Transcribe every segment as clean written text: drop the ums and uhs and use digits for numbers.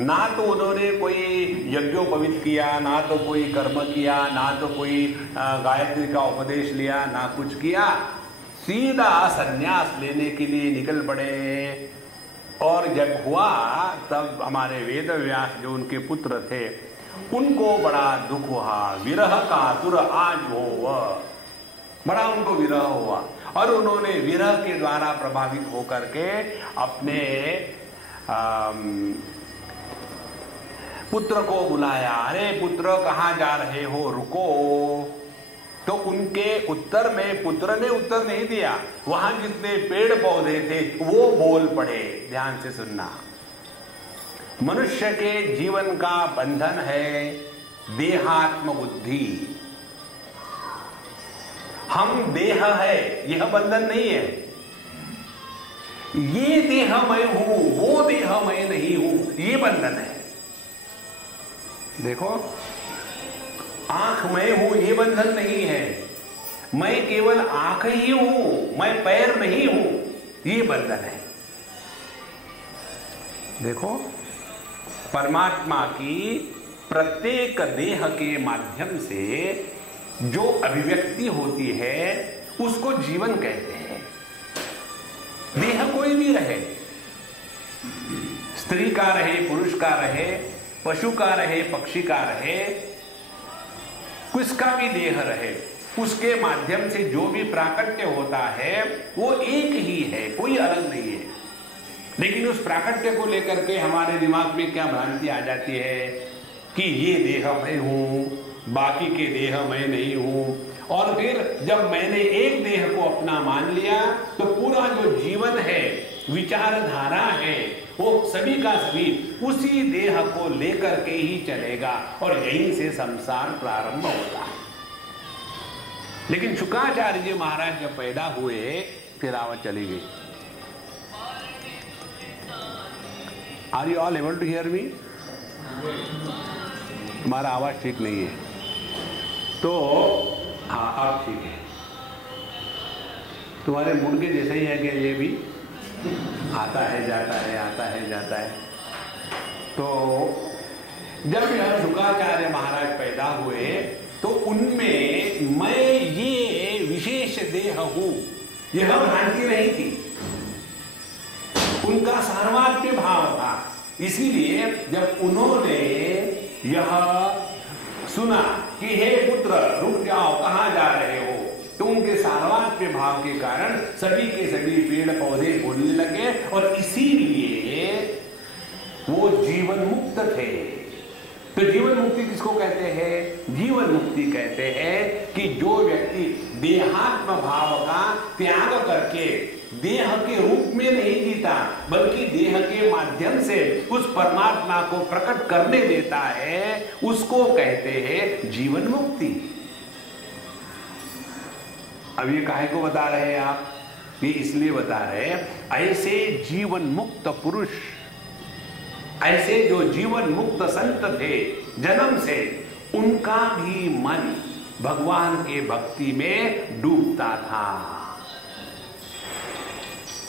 ना तो उन्होंने कोई यज्ञोपवीत किया, ना तो कोई कर्म किया, ना तो कोई गायत्री का उपदेश लिया, ना कुछ किया, सीधा संन्यास लेने के लिए निकल पड़े। और जब हुआ तब हमारे वेद व्यास जो उनके पुत्र थे उनको बड़ा दुख हुआ, विरह का आतुर आज हो, बड़ा उनको विरह हुआ। और उन्होंने विरह के द्वारा प्रभावित होकर के अपने पुत्र को बुलाया। अरे पुत्र कहाँ जा रहे हो, रुको। तो उनके उत्तर में पुत्र ने उत्तर नहीं दिया, वहां जितने पेड़ पौधे थे वो बोल पड़े। ध्यान से सुनना, मनुष्य के जीवन का बंधन है देहात्म बुद्धि। हम देह है, यह बंधन नहीं है। ये देह मैं हूं, वो देह मैं नहीं हूं, ये बंधन है। देखो, आंख मैं हूं ये बंधन नहीं है, मैं केवल आंख ही हूं, मैं पैर नहीं हूं, ये बंधन है। देखो, परमात्मा की प्रत्येक देह के माध्यम से जो अभिव्यक्ति होती है उसको जीवन कहते हैं। देह कोई भी रहे, स्त्री का रहे, पुरुष का रहे, पशु का रहे, पक्षी का रहे, किसका भी देह रहे, उसके माध्यम से जो भी प्राकट्य होता है वो एक ही है, कोई अलग नहीं है। लेकिन उस प्राकट्य को लेकर के हमारे दिमाग में क्या भ्रांति आ जाती है कि ये देह मैं हूं, बाकी के देह मैं नहीं हूं। और फिर जब मैंने एक देह को अपना मान लिया तो पूरा जो जीवन है, विचारधारा है, वो सभी का सभी उसी देह को लेकर के ही चलेगा और यहीं से संसार प्रारंभ होता है। लेकिन शुक्राचार्य जी महाराज जब पैदा हुए फिर आवत चली गई। Are you all able to hear me? हमारा आवाज ठीक नहीं है तो हाँ अब ठीक है। तुम्हारे मूड के जैसे ही है कि ये भी आता है जाता है, आता है जाता है। तो जब यह शुक्राचार्य महाराज पैदा हुए तो उनमें मैं ये विशेष देह हूं यह भ्रांति नहीं थी, उनका सार्वत्रिक भाव था। इसीलिए जब उन्होंने यह सुना कि हे पुत्र रुक जाओ, कहां जा रहे हो, तो उनके सार्वत्रिक भाव के कारण सभी के सभी पेड़ पौधे बोलने लगे और इसीलिए वो जीवन मुक्त थे। तो जीवन मुक्ति किसको कहते हैं? जीवन मुक्ति कहते हैं कि जो व्यक्ति देहात्म भाव का त्याग करके देह के रूप में नहीं जीता बल्कि देह के माध्यम से उस परमात्मा को प्रकट करने देता है, उसको कहते हैं जीवन मुक्ति। अब ये काहे को बता रहे हैं आप? ये इसलिए बता रहे हैं, ऐसे जीवन मुक्त पुरुष, ऐसे जो जीवन मुक्त संत थे जन्म से, उनका भी मन भगवान के भक्ति में डूबता था।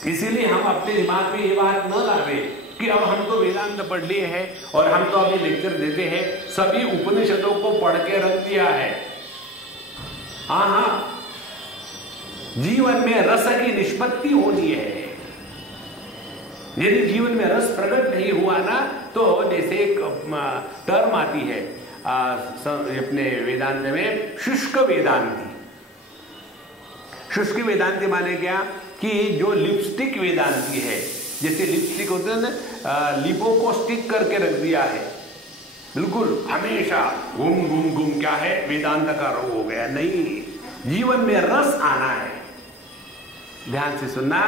इसीलिए हम अपने दिमाग में ये बात न लावे कि अब हम तो वेदांत पढ़ लिए हैं और हम तो अभी लेक्चर देते हैं, सभी उपनिषदों को पढ़ के रख दिया है। हाँ, जीवन में रस की निष्पत्ति होनी है। यदि जीवन में रस प्रकट नहीं हुआ ना, तो जैसे एक टर्म आती है अपने वेदांत में, शुष्क वेदांति। शुष्क वेदांति माने क्या कि जो लिपस्टिक वेदांति है, जैसे लिपस्टिक होते हैं ना, लिपों को स्टिक करके रख दिया है, बिल्कुल हमेशा घूम घूम घूम, क्या है, वेदांत का रोग हो गया। नहीं, जीवन में रस आना है। ध्यान से सुनना,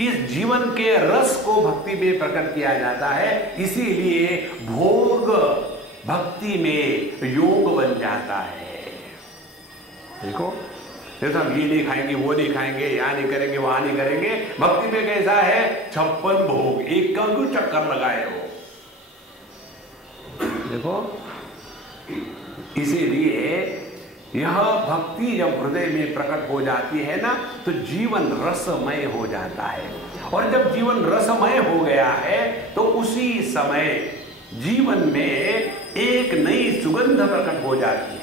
इस जीवन के रस को भक्ति में प्रकट किया जाता है, इसीलिए भोग भक्ति में योग बन जाता है। देखो जैसे हम ये नहीं खाएंगे, वो नहीं खाएंगे, यहाँ नहीं करेंगे, वहां नहीं करेंगे, भक्ति में कैसा है, 56 भोग, एक कंगू चक्कर लगाए हो। देखो, इसीलिए यह भक्ति जब हृदय में प्रकट हो जाती है ना, तो जीवन रसमय हो जाता है। और जब जीवन रसमय हो गया है तो उसी समय जीवन में एक नई सुगंध प्रकट हो जाती है।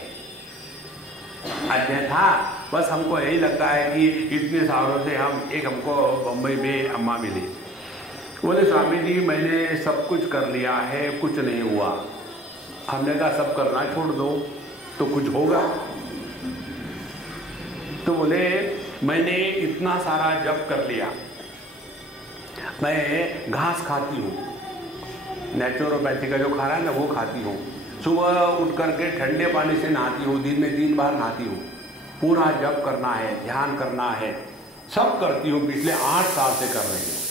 अन्यथा बस हमको यही लगता है कि इतने सालों से हमको बम्बई में अम्मा मिली, बोले स्वामी जी मैंने सब कुछ कर लिया है, कुछ नहीं हुआ। हमने कहा सब करना छोड़ दो तो कुछ होगा। तो बोले मैंने इतना सारा जप कर लिया, मैं घास खाती हूँ, नेचुरोपैथी का जो खा रहा है ना वो खाती हूँ, सुबह उठ करके ठंडे पानी से नहाती हूँ, दिन में 3 बार नहाती हूँ, पूरा जप करना है, ध्यान करना है, सब करती हूँ, पिछले 8 साल से कर रही हूँ।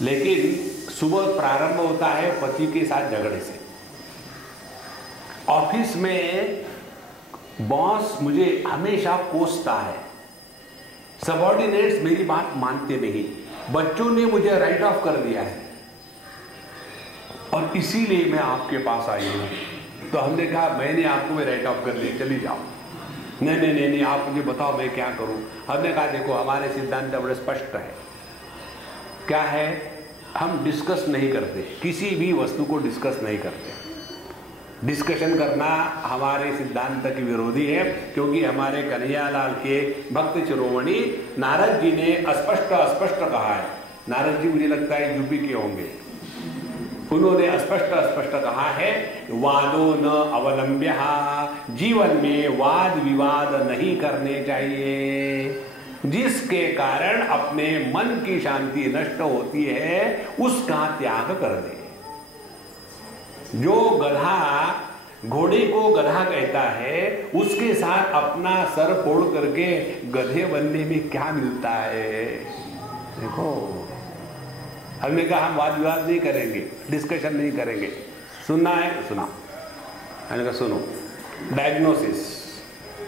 लेकिन सुबह प्रारंभ होता है पति के साथ झगड़े से। ऑफिस में बॉस मुझे हमेशा कोसता है, सबऑर्डिनेट्स मेरी बात मानते नहीं, बच्चों ने मुझे राइट ऑफ कर दिया है और इसीलिए मैं आपके पास आई हूं। तो हमने कहा मैंने आपको मैं राइट ऑफ कर लिया, चली जाओ। नहीं नहीं नहीं नहीं, आप मुझे बताओ मैं क्या करूं। हमने कहा देखो हमारे सिद्धांत बड़े स्पष्ट है। क्या है, हम डिस्कस नहीं करते, किसी भी वस्तु को डिस्कस नहीं करते। डिस्कशन करना हमारे सिद्धांत के विरोधी है, क्योंकि हमारे कन्हैयालाल के भक्त शिरोमणि नारद जी ने अस्पष्ट कहा है। नारद जी मुझे लगता है यूपी के होंगे, उन्होंने स्पष्ट कहा है वादो न अवलंब्य, जीवन में वाद विवाद नहीं करने चाहिए। जिसके कारण अपने मन की शांति नष्ट होती है उसका त्याग कर दे। जो गधा घोड़े को गधा कहता है, उसके साथ अपना सर फोड़ करके गधे बनने में क्या मिलता है। देखो हमने कहा हम वाद विवाद नहीं करेंगे, डिस्कशन नहीं करेंगे। सुनना है सुना, मैंने कहा सुनो। डायग्नोसिस,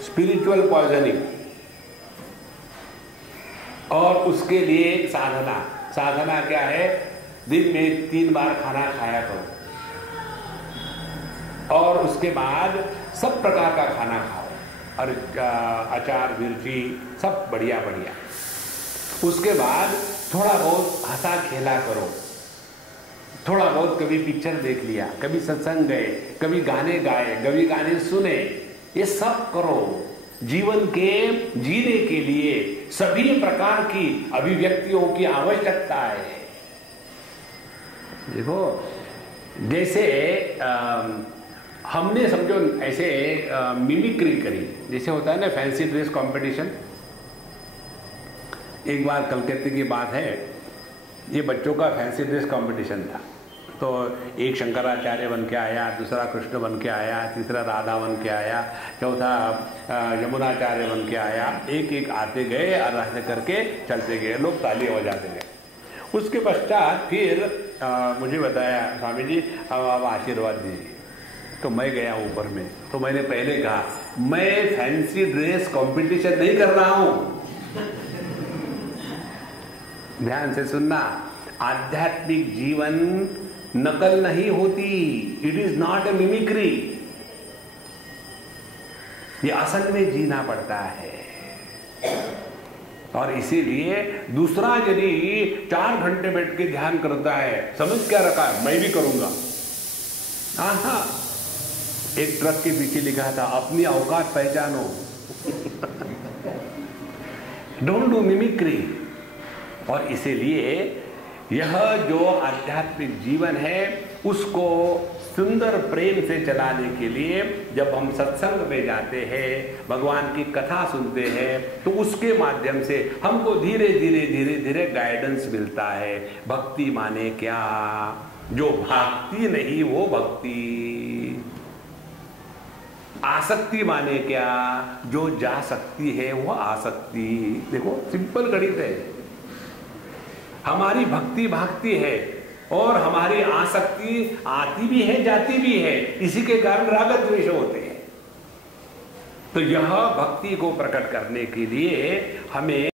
स्पिरिचुअल पॉइजनिंग और उसके लिए साधना क्या है, दिन में 3 बार खाना खाया करो और उसके बाद सब प्रकार का खाना खाओ और अचार मिर्ची सब बढ़िया बढ़िया। उसके बाद थोड़ा बहुत हंसा खेला करो, थोड़ा बहुत कभी पिक्चर देख लिया, कभी सत्संग गए, कभी गाने गाए, कभी गाने सुने, ये सब करो। जीवन के जीने के लिए सभी प्रकार की अभिव्यक्तियों की आवश्यकता है। देखो जैसे हमने समझो ऐसे मिमिक्री करी, जैसे होता है ना फैंसी ड्रेस कंपटीशन। एक बार कलकत्ते की बात है, ये बच्चों का फैंसी ड्रेस कंपटीशन था। तो एक शंकराचार्य बन के आया, दूसरा कृष्ण बन के आया, तीसरा राधा बन के आया, चौथा यमुनाचार्य बन के आया। एक एक आते गए और ऐसे करके चलते गए, लोग ताली बजाते गए। उसके पश्चात फिर मुझे बताया स्वामी जी अब आशीर्वाद दीजिए। तो मैं गया ऊपर में, तो मैंने पहले कहा मैं फैंसी ड्रेस कंपटीशन नहीं कर रहा हूं। ध्यान से सुनना, आध्यात्मिक जीवन नकल नहीं होती, it is not a mimicry. ये असल में जीना पड़ता है। और इसीलिए दूसरा यदि 4 घंटे बैठ के ध्यान करता है, समझ क्या रखा है, मैं भी करूंगा। हाँ, एक ट्रक के पीछे लिखा था अपनी औकात पहचानो। Don't do mimicry. और इसीलिए यह जो आध्यात्मिक जीवन है उसको सुंदर प्रेम से चलाने के लिए जब हम सत्संग में जाते हैं, भगवान की कथा सुनते हैं, तो उसके माध्यम से हमको धीरे धीरे गाइडेंस मिलता है। भक्ति माने क्या, जो भागती नहीं वो भक्ति। आसक्ति माने क्या, जो जा सकती है वो आसक्ति। देखो सिंपल गणित है। हमारी भक्ति भागती है और हमारी आसक्ति आती भी है जाती भी है, इसी के कारण राग द्वेष होते हैं। तो यह भक्ति को प्रकट करने के लिए हमें